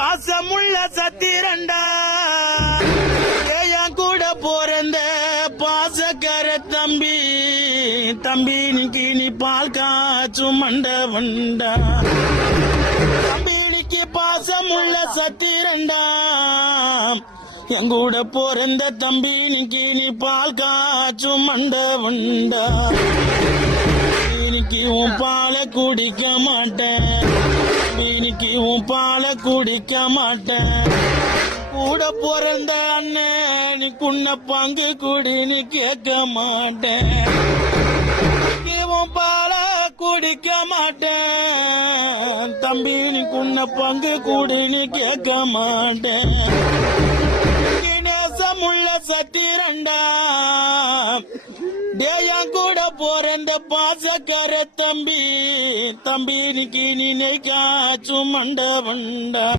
பாசமுள்ள சத்திரண்டா என் கூட போறந்த பாசக்கார தம்பி தம்பி நீ பால் காச்சும் மண்டவண்டா தம்பி பாசமுள்ள சத்திரண்டா என் கூட போறந்த தம்பி நீ பால் காச்சும் மண்டவண்டா இன்னைக்கு உன் பாலை குடிக்க மாட்டேன் இன்னைக்கு உன் பாலை குடிக்க மாட்டேன் கூட பிறந்த அண்ணன் நீ குன்ன பங்கு குடி நீ கேட்க மாட்டேன் உன் பாலை குடிக்க மாட்டேன் தம்பி நீ குன்ன பங்கு குடி நீ கேட்க மாட்டேன் நேசமுள்ள சத்திரண்டா என் கூட போறந்த பாசக்கார தம்பி தம்பி நீ காச்சும் மண்டவண்டா